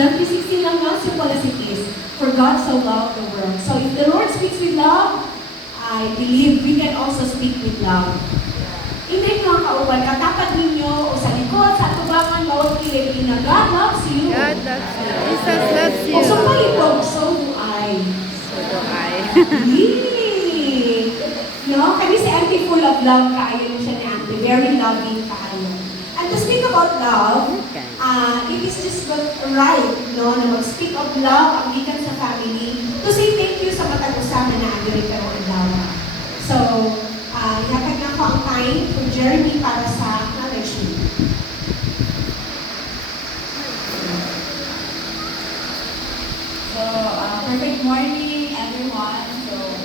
John 3:16 lang yun, simple as it is. For God so loved the world. So if the Lord speaks with love, I believe we can also speak with love. Hindi mga kauban, katapat ninyo o sa likod, sa tubangan, bawat kilig na God loves you. God loves you. Jesus loves you. O sa palibog, so do I. So do I. Yee! No? Kami si Auntie full of love kaayo siya ni Auntie. Very loving kaayo. And to speak about love, it is just right, no, na mag-speak of love ang gikan sa family to say thank you sa matag usama na agri karong adlaw. So, ihatag na ko ang time for Jeremy para sa acknowledgement. So, perfect morning, everyone. So,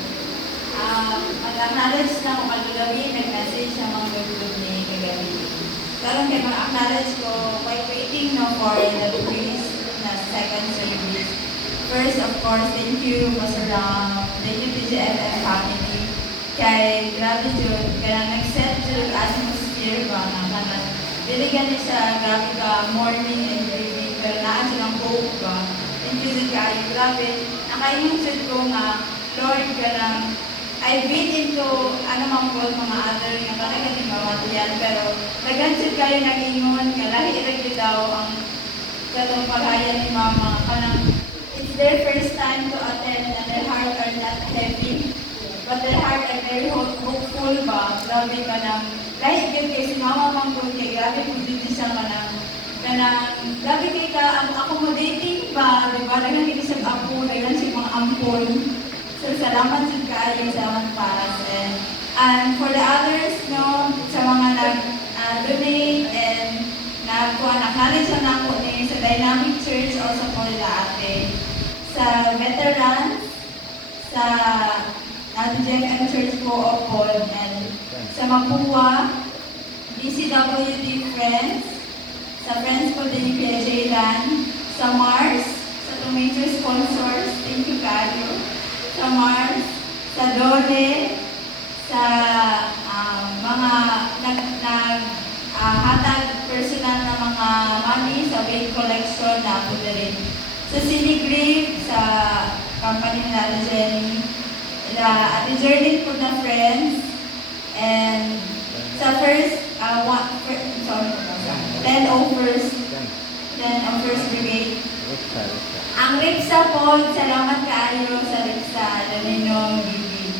mag-acknowledge na ko kagabi, nag-message sa mga gagawin ni kagabi. Karon kay mag-acknowledge ko, while waiting no, for the priest na second service. First, of course, thank you, Pastor Ram. Thank you, TGFF family. Kay grabe dyan, kaya nag-set dyan atmosphere ba na kanan. Dili ganit siya, grabe ka, morning and evening, pero naan silang hope ba. Thank you sa kayo, grabe. Nakainong dyan ko nga, Lord, kanang, I've been into, mang po, mga other, nga talaga din mamatuyan, pero nag-answer kayo nag-ingon, nga lahi iragyo daw ang katong paghayan ni Mama, kanang, it's their first time to attend and their heart are not heavy. But their heart are very hopeful ba? Grabe ka nang, lahi yun kay si Mama Manggol, kay grabe kung dito siya ka nang, grabe kay ka, accommodating ba? Diba? Naging hindi siya apo, naging siya mga ampon. So, salamat sa kayo sa mga pass. And for the others, no, sa mga nag-donate and nag-acknowledge na ako ni sa Dynamic Church or sa Polate, sa veterans, sa JFM Church Co-op and sa Mapua, DCWD Friends, sa friends ko din ni Kuya Jaylan, sa Mars, sa two major sponsors, thank you kayo, sa Mars, sa Dole, sa mga hatag personal na mga money sa weight collection na ako rin. Sa Sinigrave, sa company nila Jenny, Ate Jerdin po na friends, and sa first, 10 offers brigade. Ang Ripsa po, salamat kaayo sa Ripsa, Daninong Bibi.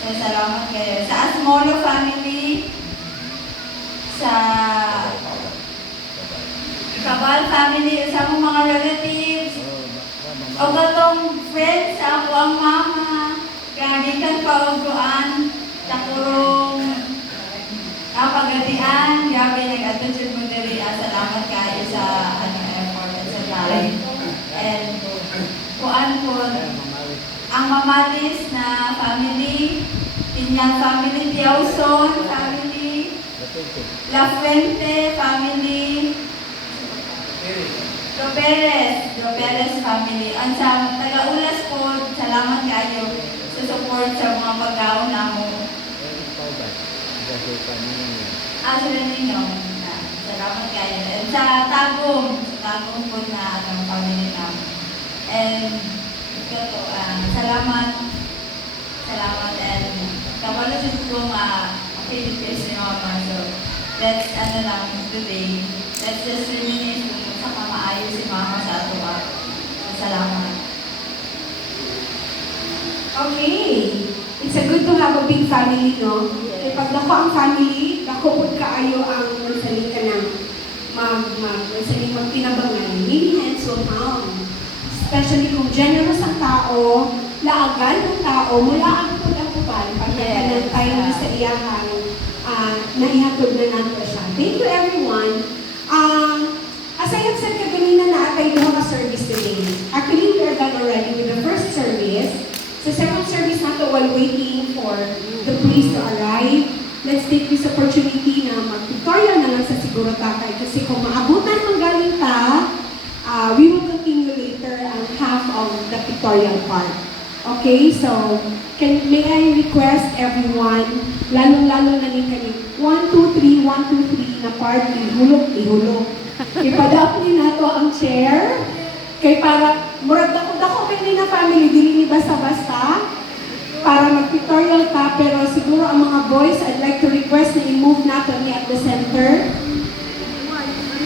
So, salamat kayo. Sa Asmolo family, sa Cabal family, sa akong mga relatives, o katong friends, sa ako ang mama, kagikan pauguan, takurong, pagatian, gabi nag-attitude mo diri, salamat kayo sa effort at sa talent. And kuan po, ang Mamalis na family, Pinyang family, Tiauson family, La Fuente family, Roberes family. Ang sa taga-ulas po, salamat kayo sa support sa mga pag-gaon na mo. Sila ninyo. Salamat kayo. And sa Tagum po na family na. And ito po, salamat. And kabalo sa po favorite place ni Mama. So, let's today. Let's just reminisce kung saka maayos si Mama sa ato. Salamat. Okay. It's a good to have a big family, no? Yes. Pag nako ang family, nakupod kaayo ang magsaling ka ng magsaling magpinabangan. Meaning hands will count. Especially kung generous ang tao, laagan ang tao, mula ang pag-akupan, pagkakalan tayo sa iyahan, naihatod na nato siya. Thank you, everyone. As I have said kaganina na atay doon ka service today. Actually, we are done already with the first service. Sa second service nato while waiting for the priest to arrive, let's take this opportunity na mag-tutorial na lang sa siguro tatay. Kasi kung maabutan ang galing ta, we will continue later ang half of the pictorial part. Okay, so may I request everyone, lalong-lalo na ni kanil, 1, 2, 3, 1, 2, 3 na part, ihulog. Ipadap ni nato ang chair. Kay para, murag dako kay na family, dili ni basta-basta, para mag-tutorial ta, pero siguro ang mga boys, I'd like to